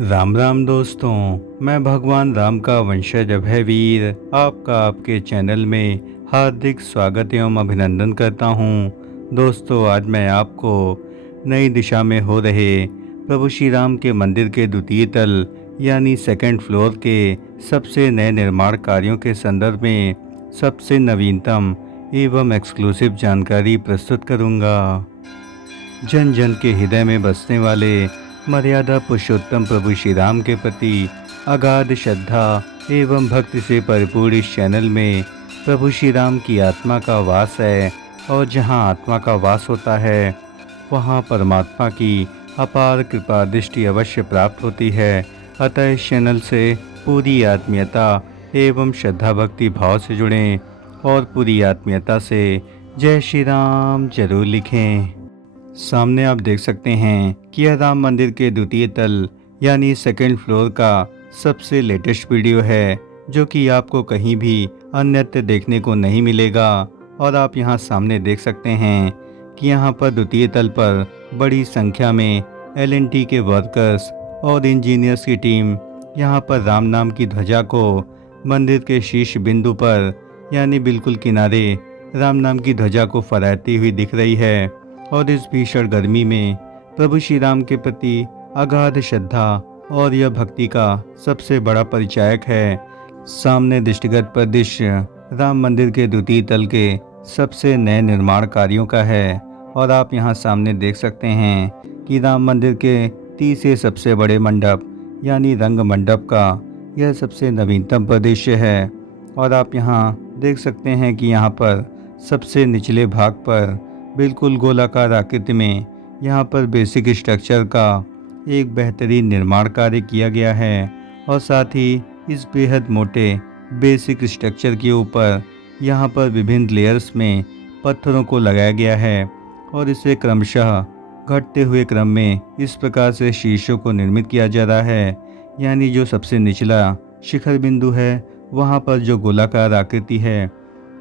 राम राम दोस्तों। मैं भगवान राम का वंशज अभयवीर आपका आपके चैनल में हार्दिक स्वागत एवं अभिनंदन करता हूं। दोस्तों, आज मैं आपको नई दिशा में हो रहे प्रभु श्री राम के मंदिर के द्वितीय तल यानी सेकंड फ्लोर के सबसे नए निर्माण कार्यों के संदर्भ में सबसे नवीनतम एवं एक्सक्लूसिव जानकारी प्रस्तुत करूंगा। जन जन के हृदय में बसने वाले मर्यादा पुरुषोत्तम प्रभु श्री राम के प्रति अगाध श्रद्धा एवं भक्ति से परिपूर्ण इस चैनल में प्रभु श्री राम की आत्मा का वास है और जहां आत्मा का वास होता है वहां परमात्मा की अपार कृपा दृष्टि अवश्य प्राप्त होती है। अतः इस चैनल से पूरी आत्मीयता एवं श्रद्धा भक्ति भाव से जुड़ें और पूरी आत्मीयता से जय श्री राम जरूर लिखें। सामने आप देख सकते हैं कि यह राम मंदिर के द्वितीय तल यानी सेकंड फ्लोर का सबसे लेटेस्ट वीडियो है, जो कि आपको कहीं भी अन्यत्र देखने को नहीं मिलेगा। और आप यहां सामने देख सकते हैं कि यहां पर द्वितीय तल पर बड़ी संख्या में L&T के वर्कर्स और इंजीनियर्स की टीम यहां पर राम नाम की ध्वजा को मंदिर के शीर्ष बिंदु पर यानी बिल्कुल किनारे राम नाम की ध्वजा को फहराती हुई दिख रही है। और इस भीषण गर्मी में प्रभु श्री राम के प्रति अगाध श्रद्धा और यह भक्ति का सबसे बड़ा परिचायक है। सामने दृष्टिगत परिदृश्य राम मंदिर के द्वितीय तल के सबसे नए निर्माण कार्यों का है। और आप यहां सामने देख सकते हैं कि राम मंदिर के तीसरे सबसे बड़े मंडप यानी रंग मंडप का यह सबसे नवीनतम परिदृश्य है। और आप यहां देख सकते हैं कि यहां पर सबसे निचले भाग पर बिल्कुल गोलाकार आकृति में यहाँ पर बेसिक स्ट्रक्चर का एक बेहतरीन निर्माण कार्य किया गया है। और साथ ही इस बेहद मोटे बेसिक स्ट्रक्चर के ऊपर यहाँ पर विभिन्न लेयर्स में पत्थरों को लगाया गया है और इसे क्रमशः घटते हुए क्रम में इस प्रकार से शीर्षों को निर्मित किया जा रहा है। यानी जो सबसे निचला शिखर बिंदु है वहाँ पर जो गोलाकार आकृति है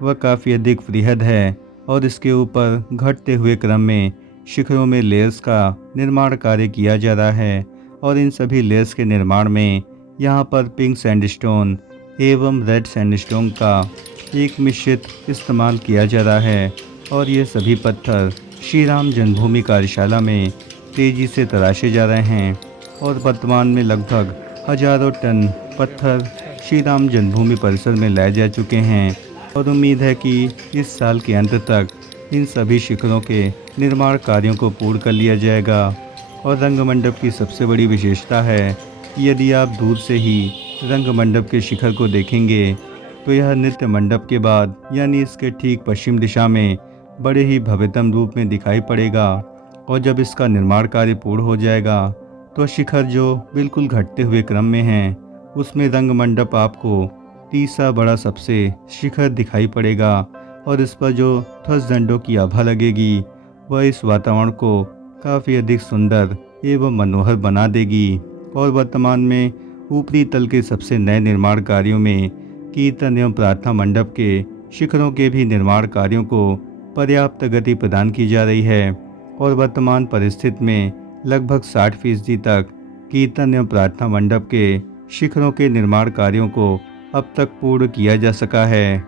वह काफ़ी अधिक वृहद है और इसके ऊपर घटते हुए क्रम में शिखरों में लेयर्स का निर्माण कार्य किया जा रहा है। और इन सभी लेयर्स के निर्माण में यहाँ पर पिंक सैंडस्टोन एवं रेड सैंडस्टोन का एक मिश्रित इस्तेमाल किया जा रहा है। और ये सभी पत्थर श्री राम जन्मभूमि कार्यशाला में तेजी से तराशे जा रहे हैं और वर्तमान में लगभग हजारों टन पत्थर श्री राम जन्मभूमि परिसर में लाए जा चुके हैं। और उम्मीद है कि इस साल के अंत तक इन सभी शिखरों के निर्माण कार्यों को पूर्ण कर लिया जाएगा। और रंग मंडप की सबसे बड़ी विशेषता है कि यदि आप दूर से ही रंग मंडप के शिखर को देखेंगे तो यह नृत्य मंडप के बाद यानी इसके ठीक पश्चिम दिशा में बड़े ही भव्यतम रूप में दिखाई पड़ेगा। और जब इसका निर्माण कार्य पूर्ण हो जाएगा तो शिखर जो बिल्कुल घटते हुए क्रम में है उसमें रंग मंडप आपको तीसरा बड़ा सबसे शिखर दिखाई पड़ेगा। और इस पर जो ध्वजदंडों की आभा लगेगी वह इस वातावरण को काफ़ी अधिक सुंदर एवं मनोहर बना देगी। और वर्तमान में ऊपरी तल के सबसे नए निर्माण कार्यों में कीर्तन एवं प्रार्थना मंडप के शिखरों के भी निर्माण कार्यों को पर्याप्त गति प्रदान की जा रही है। और वर्तमान परिस्थिति में लगभग 60% तक कीर्तन एवं प्रार्थना मंडप के शिखरों के निर्माण कार्यों को अब तक पूर्ण किया जा सका है।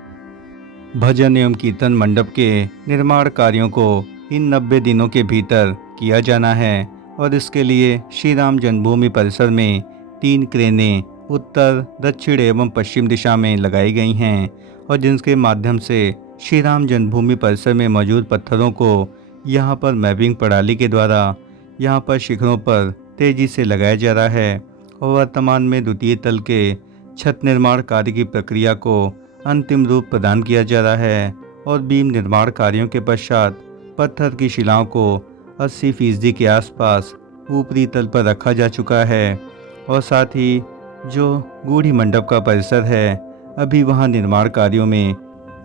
भजन एवं कीर्तन मंडप के निर्माण कार्यों को इन 90 दिनों के भीतर किया जाना है। और इसके लिए श्री राम जन्मभूमि परिसर में 3 क्रेनें उत्तर दक्षिण एवं पश्चिम दिशा में लगाई गई हैं और जिनके माध्यम से श्री राम जन्मभूमि परिसर में मौजूद पत्थरों को यहाँ पर मैपिंग प्रणाली के द्वारा यहाँ पर शिखरों पर तेजी से लगाया जा रहा है। और वर्तमान में द्वितीय तल के छत निर्माण कार्य की प्रक्रिया को अंतिम रूप प्रदान किया जा रहा है। और बीम निर्माण कार्यों के पश्चात पत्थर की शिलाओं को 80% के आसपास ऊपरी तल पर रखा जा चुका है। और साथ ही जो गूढ़ी मंडप का परिसर है अभी वहां निर्माण कार्यों में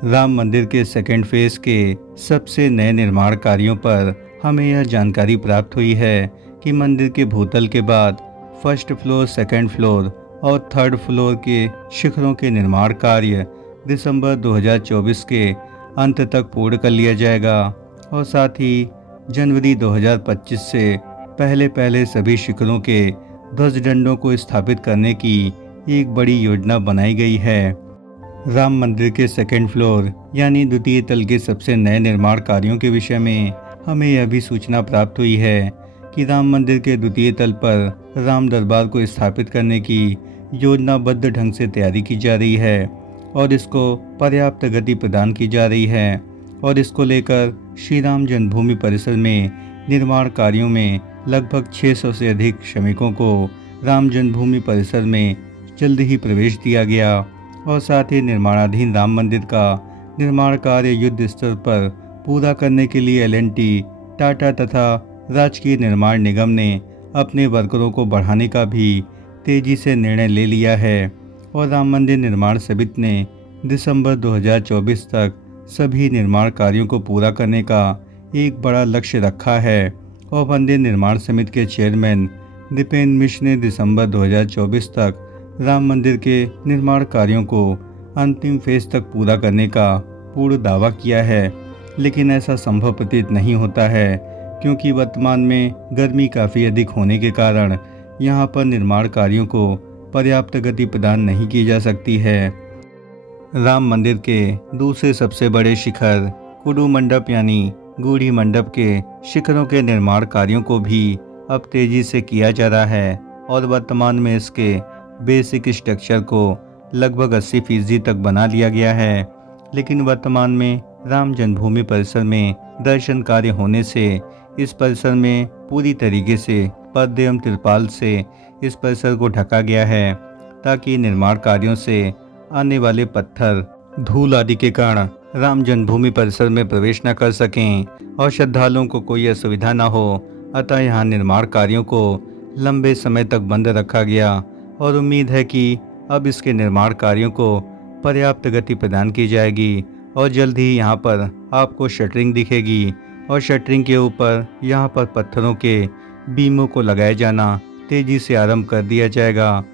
राम मंदिर के सेकेंड फेज के सबसे नए निर्माण कार्यों पर हमें यह जानकारी प्राप्त हुई है कि मंदिर के भूतल के बाद फर्स्ट फ्लोर, सेकेंड फ्लोर और थर्ड फ्लोर के शिखरों के निर्माण कार्य दिसंबर 2024 के अंत तक पूर्ण कर लिया जाएगा। और साथ ही जनवरी 2025 से पहले पहले सभी शिखरों के ध्वज दंडों को स्थापित करने की एक बड़ी योजना बनाई गई है। राम मंदिर के सेकेंड फ्लोर यानी द्वितीय तल के सबसे नए निर्माण कार्यों के विषय में हमें यह भी सूचना प्राप्त हुई है कि राम मंदिर के द्वितीय तल पर राम दरबार को स्थापित करने की योजनाबद्ध ढंग से तैयारी की जा रही है और इसको पर्याप्त गति प्रदान की जा रही है और इसको लेकर श्री राम जन्मभूमि परिसर में निर्माण कार्यों में लगभग 600 से अधिक श्रमिकों को राम जन्मभूमि परिसर में जल्द ही प्रवेश दिया गया और साथ ही निर्माणाधीन राम मंदिर का निर्माण कार्य युद्ध स्तर पर पूरा करने के लिए L&T, टाटा तथा राजकीय निर्माण निगम ने अपने वर्करों को बढ़ाने का भी तेजी से निर्णय ले लिया है और राम मंदिर निर्माण समिति ने दिसंबर 2024 तक सभी निर्माण कार्यों को पूरा करने का एक बड़ा लक्ष्य रखा है और मंदिर निर्माण समिति के चेयरमैन दीपेंद्र मिश्र ने दिसंबर 2024 तक राम मंदिर के निर्माण कार्यों को अंतिम फेज तक पूरा करने का पूर्ण दावा किया है, लेकिन ऐसा संभव प्रतीत नहीं होता है क्योंकि वर्तमान में गर्मी काफ़ी अधिक होने के कारण यहाँ पर निर्माण कार्यों को पर्याप्त गति प्रदान नहीं की जा सकती है। राम मंदिर के दूसरे सबसे बड़े शिखर कुडू मंडप यानी गूढ़ी मंडप के शिखरों के निर्माण कार्यों को भी अब तेजी से किया जा रहा है और वर्तमान में इसके बेसिक स्ट्रक्चर को लगभग 80% तक बना लिया गया है, लेकिन वर्तमान में राम जन्मभूमि परिसर में दर्शन कार्य होने से इस परिसर में पूरी तरीके से पर्दे एवं तिरपाल से इस परिसर को ढका गया है ताकि निर्माण कार्यों से आने वाले पत्थर, धूल आदि के कारण राम जन्मभूमि परिसर में प्रवेश न कर सकें और श्रद्धालुओं को कोई असुविधा न हो। अतः यहाँ निर्माण कार्यों को लंबे समय तक बंद रखा गया और उम्मीद है कि अब इसके निर्माण कार्यों को पर्याप्त गति प्रदान की जाएगी और जल्द ही यहाँ पर आपको शटरिंग दिखेगी और शटरिंग के ऊपर यहाँ पर पत्थरों के बीमों को लगाया जाना तेजी से आरंभ कर दिया जाएगा।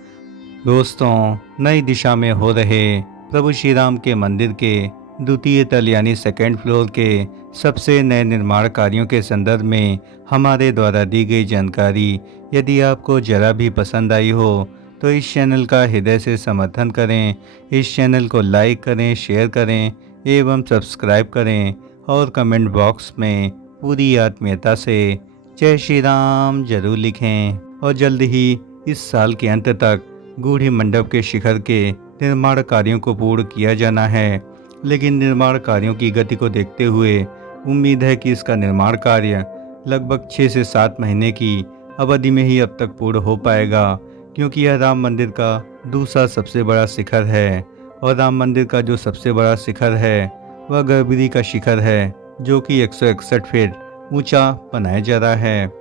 दोस्तों, नई दिशा में हो रहे प्रभु श्री राम के मंदिर के द्वितीय तल यानी सेकेंड फ्लोर के सबसे नए निर्माण कार्यों के संदर्भ में हमारे द्वारा दी गई जानकारी यदि आपको जरा भी पसंद आई हो तो इस चैनल का हृदय से समर्थन करें। इस चैनल को लाइक करें, शेयर करें एवं सब्सक्राइब करें और कमेंट बॉक्स में पूरी आत्मीयता से जय श्री राम जरूर लिखें। और जल्द ही इस साल के अंत तक गूढ़ी मंडप के शिखर के निर्माण कार्यों को पूर्ण किया जाना है, लेकिन निर्माण कार्यों की गति को देखते हुए उम्मीद है कि इसका निर्माण कार्य लगभग 6 से 7 महीने की अवधि में ही अब तक पूर्ण हो पाएगा, क्योंकि यह राम मंदिर का दूसरा सबसे बड़ा शिखर है और राम मंदिर का जो सबसे बड़ा शिखर है वह गर्भगृह का शिखर है जो कि 161 फीट ऊंचा बनाया जा रहा है।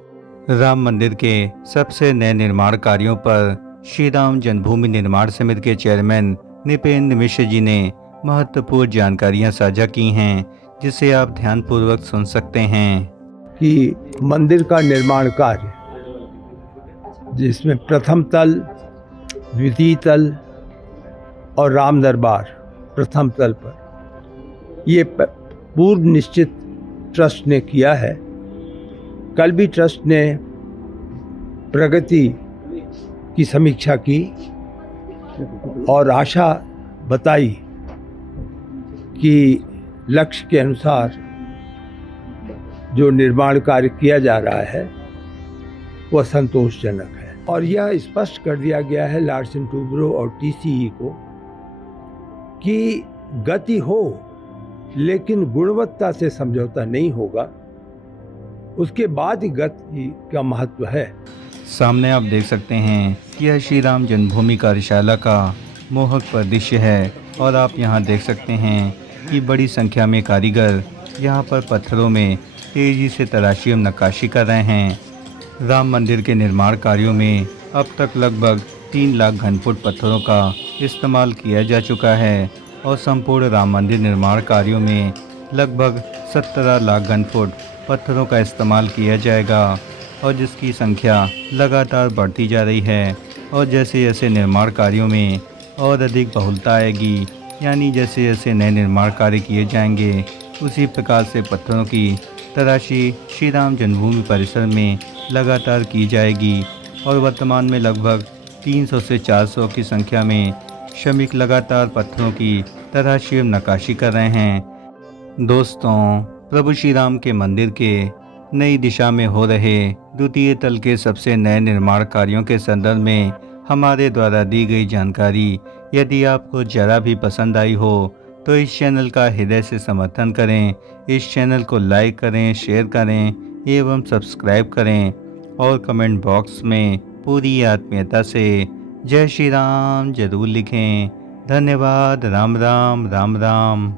राम मंदिर के सबसे नए निर्माण कार्यों पर श्री राम जन्मभूमि निर्माण समिति के चेयरमैन दीपेंद्र मिश्र जी ने महत्वपूर्ण जानकारियां साझा की हैं, जिसे आप ध्यानपूर्वक सुन सकते हैं। कि मंदिर का निर्माण कार्य जिसमें प्रथम तल, द्वितीय तल और राम दरबार प्रथम तल पर ये पूर्व निश्चित ट्रस्ट ने किया है। कल भी ट्रस्ट ने प्रगति की समीक्षा की और आशा बताई कि लक्ष्य के अनुसार जो निर्माण कार्य किया जा रहा है वह संतोषजनक है और यह स्पष्ट कर दिया गया है लार्सन टूब्रो और TCE को कि गति हो लेकिन गुणवत्ता से समझौता नहीं होगा, उसके बाद ही गति का महत्व है। सामने आप देख सकते हैं कि यह श्री राम जन्मभूमि कार्यशाला का मोहक परिदृश्य है और आप यहाँ देख सकते हैं कि बड़ी संख्या में कारीगर यहाँ पर पत्थरों में तेजी से तराशी एवं नक्काशी कर रहे हैं। राम मंदिर के निर्माण कार्यों में अब तक लगभग 3 लाख घनफुट पत्थरों का इस्तेमाल किया जा चुका है और संपूर्ण राम मंदिर निर्माण कार्यों में लगभग 17 लाख घनफुट पत्थरों का इस्तेमाल किया जाएगा और जिसकी संख्या लगातार बढ़ती जा रही है। और जैसे जैसे निर्माण कार्यों में और अधिक बहुलता आएगी, यानी जैसे जैसे नए निर्माण कार्य किए जाएंगे, उसी प्रकार से पत्थरों की तराशी श्री राम जन्मभूमि परिसर में लगातार की जाएगी और वर्तमान में लगभग 300 से 400 की संख्या में श्रमिक लगातार पत्थरों की तरह शिव नक्काशी कर रहे हैं। दोस्तों, प्रभु श्री राम के मंदिर के नई दिशा में हो रहे द्वितीय तल के सबसे नए निर्माण कार्यों के संदर्भ में हमारे द्वारा दी गई जानकारी यदि आपको जरा भी पसंद आई हो तो इस चैनल का हृदय से समर्थन करें। इस चैनल को लाइक करें, शेयर करें एवं सब्सक्राइब करें और कमेंट बॉक्स में पूरी आत्मीयता से जय श्री राम जरूर लिखें। धन्यवाद। राम राम राम राम।